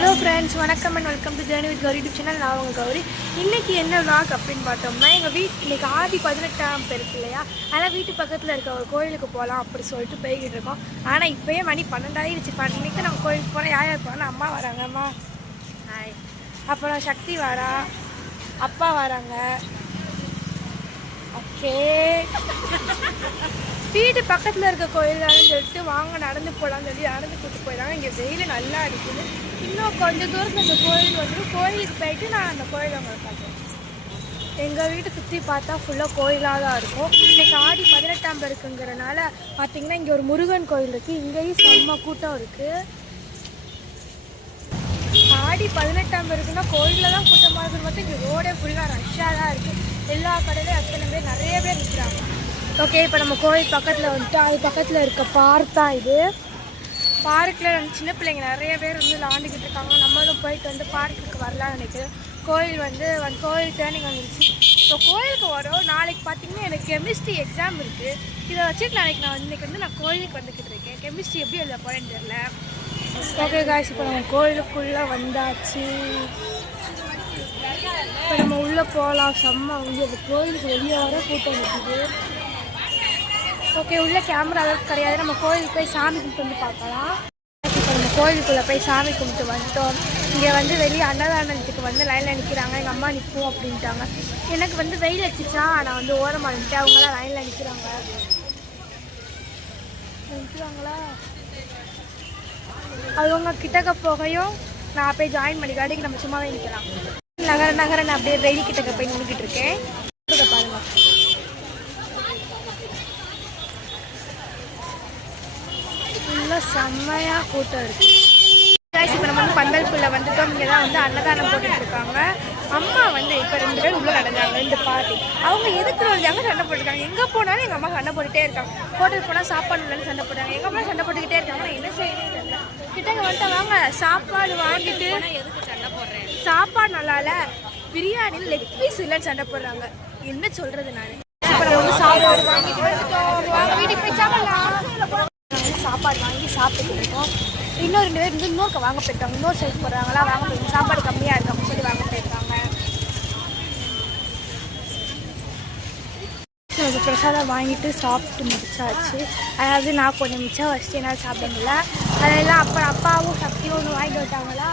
Hello friends, வணக்கம் and welcome to journey with Gowri YouTube channel. நான் உங்கள் கௌரி. இன்றைக்கி என்ன விளாக் அப்படின்னு பார்த்தோம்னா, எங்கள் இன்றைக்கி ஆடி 18ஆம் இருக்கு இல்லையா, அதனால் வீட்டு பக்கத்தில் இருக்க ஒரு கோயிலுக்கு போகலாம் அப்படி சொல்லிட்டு போய்கிட்டு இருக்கோம். ஆனால் இப்போயே மணி 12 ஆயிடுச்சு. 12 நம்ம கோயிலுக்கு போனால் யார் யார் போனால் அம்மா வராங்க, அம்மா ஹாய், அப்புறம் சக்தி வரா, அப்பா வராங்க. ஓகே, வீட்டு பக்கத்தில் இருக்க கோயில்னு சொல்லிட்டு வாங்க நடந்து போகலான்னு சொல்லி நடந்து கூப்பிட்டு போயிடறாங்க. இங்கே வெயில் நல்லா அடிக்குது. இன்னும் கொஞ்சம் தூரத்தில் இந்த கோயில் வந்துடும். கோயிலுக்கு போயிட்டு நான் அந்த கோயிலை உங்களுக்கு பார்க்குறேன். எங்கள் வீட்டை சுற்றி பார்த்தா ஃபுல்லாக கோயிலாக தான் இருக்கும். இன்றைக்கி ஆடி 18ஆம் இருக்குங்கிறனால பார்த்திங்கன்னா இங்கே ஒரு முருகன் கோயில் இருக்குது. இங்கேயும் செம்ம கூட்டம் இருக்குது. ஆடி 18ஆம் இருக்குன்னா கோயிலில் தான் கூட்டமாக இருக்குன்னு பார்த்தா இங்கே ரோடே ஃபுல்லாக ரஷ்ஷாக தான் இருக்குது. எல்லா கடையிலையும் அத்தனை பேர், நிறைய பேர் நிற்கிறாங்க. ஓகே, இப்போ நம்ம கோயில் பக்கத்தில் வந்துட்டு அது பக்கத்தில் இருக்க பார்க் தான் இது. பார்க்கில் சின்ன பிள்ளைங்க நிறைய பேர் வந்து விளாண்டுக்கிட்டு இருக்காங்க. நம்மளும் போயிட்டு வந்து பார்க்குக்கு வரலான்னு நினைக்கிறேன். கோயில் கோயில் டேர்னிங் வந்துருச்சு. ஸோ கோயிலுக்கு வரோம். நாளைக்கு பார்த்திங்கன்னா எனக்கு கெமிஸ்ட்ரி எக்ஸாம் இருக்குது. இதை வச்சுட்டு நாளைக்கு நான் கோயிலுக்கு வந்துக்கிட்டு இருக்கேன். கெமிஸ்ட்ரி எப்படி எழுத போகிறேன்னு தெரியல. ஓகே காய்ஸ், இப்போ நம்ம கோயிலுக்குள்ளே வந்தாச்சு. இப்போ நம்ம உள்ளே போகலாம். செம்ம வந்து அந்த கோயிலுக்கு வெளியே வர கூட்டம் இருக்குது. ஓகே, உள்ளே கேமரா அளவுக்கு கிடையாது. நம்ம கோயிலுக்கு போய் சாமி கும்பிட்டு வந்து பார்க்கலாம். இப்போ நம்ம கோயிலுக்குள்ளே போய் சாமி கும்பிட்டு வந்துட்டோம். இங்கே வந்து வெளியே அன்னதானத்துக்கு வந்து லைனில் நிற்கிறாங்க. எங்கள் அம்மா நிற்போம் அப்படின்ட்டாங்க. எனக்கு வந்து வெயில் வச்சுச்சா, நான் வந்து ஓரமாக நின்றுட்டு அவங்களாம் லைனில் நிற்கிறாங்களா. அவங்க கிட்டக்க போகையும் நான் போய் ஜாயின் பண்ணி காட்டிக்கு நம்ம சும்மாவே நிற்கலாம். நகர நான் அப்படியே வெயில் கிட்டக்க போய் நின்றுக்கிட்டு இருக்கேன். பாருங்க, செம்மையாக கூட்டம் இருக்குது. இப்போ நம்ம வந்து பந்தல்குள்ளே வந்துட்டோம். இங்கே தான் வந்து அன்னதானம் போட்டுட்டு இருக்காங்க. அம்மா வந்து இப்போ 2 பேர் உள்ளே நடந்தாங்க. 2 பாட்டி. அவங்க எதுக்கு வந்தாங்க, சண்டை போட்டுருக்காங்க. எங்கே போனாலும் எங்கள் அம்மா சண்டை போட்டுகிட்டே இருக்காங்க. ஹோட்டல் போனால் சாப்பாடு இல்லைன்னு சண்டை போட்டாங்க. எங்கள் அம்மா சண்டை போட்டுக்கிட்டே இருக்காங்க. என்ன செய்யணும் தெரியல. கிட்டங்க வந்துட்டு வாங்க சாப்பாடு வாங்கிட்டு எதுக்கு சண்டை போடுறேன், சாப்பாடு நல்லா இல்லை, பிரியாணியில் லெக் பீஸ் இல்லைன்னு சண்டை போடுறாங்க. என்ன சொல்கிறது நான். இப்போ நம்ம வந்து சாப்பாடு வாங்கிட்டு வந்துட்டோம். வீட்டுக்கு போய் சாப்பாடு வாங்கி சாப்பிட்டுட்டு இருக்கோம். இன்னும் 2 பேர் வந்து இன்னொரு வாங்க போயிருக்காங்க. இன்னொரு சைஸ் போடுறாங்களா, வாங்க போயிருக்காங்க. சாப்பாடு கம்மியாக இருக்கு அப்படின்னு சொல்லி வாங்க போயிருக்காங்க. எனக்கு பிரசாதம் வாங்கிட்டு சாப்பிட்டு முடிச்சாச்சு. அதாவது நான் கொஞ்சம் மிச்சம் வச்சுட்டு என்னால் சாப்பிட முடியல. அதெல்லாம் அப்புறம் அப்பாவும் சக்தியும் ஒன்று வாங்கிட்டு விட்டாங்களா.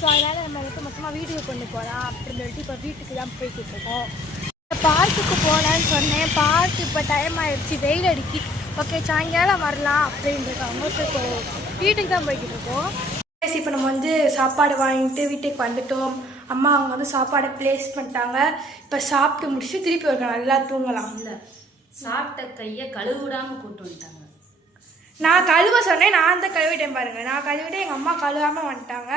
ஸோ அதனால் நம்ம வந்து மொத்தமாக வீட்டுக்கு கொண்டு போகலாம் அப்படின்னு சொல்லிட்டு இப்போ வீட்டுக்கு தான் போய்கிட்டு இருக்கோம். பார்க்குக்கு போகலான்னு சொன்னேன். பார்க்கு இப்போ டைம் ஆகிடுச்சு, வெயில் அடிக்கி. ஓகே, சாயங்காலம் வரலாம் அப்படின்ட்டுருக்காங்க. ஸோ இப்போ வீட்டுக்கு தான் போய்கிட்டு இருக்கோம். இப்போ நம்ம வந்து சாப்பாடு வாங்கிட்டு வீட்டுக்கு வந்துட்டோம். அம்மா அவங்க வந்து சாப்பாடை ப்ளேஸ் பண்ணிட்டாங்க. இப்போ சாப்பிட்டு முடிச்சுட்டு திருப்பி ஒரு நல்லா தூங்கலாம். இல்லை, சாப்பிட்ட கையை கழுவிடாமல் கூட்டு வந்துட்டாங்க. நான் கழுவ சொன்னேன், நான் தான் கழுவிட்டேன் பாருங்கள். நான் கழுவிட்டு எங்கள் அம்மா கழுவாமல் வந்துட்டாங்க.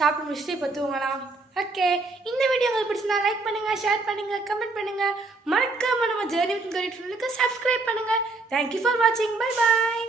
சாப்பிட்டு முடிச்சுட்டு இப்போ தூங்கலாம். ஓகே, இந்த வீடியோ உங்களுக்கு பிடிச்சிருந்தா லைக் பண்ணுங்கள், ஷேர் பண்ணுங்கள், கமெண்ட் பண்ணுங்கள். மறக்காம நம்ம ஜேர்னி வித் கௌரி சேனலுக்கு சப்ஸ்கிரைப் பண்ணுங்கள். தேங்க்யூ ஃபார் வாட்சிங். Bye bye.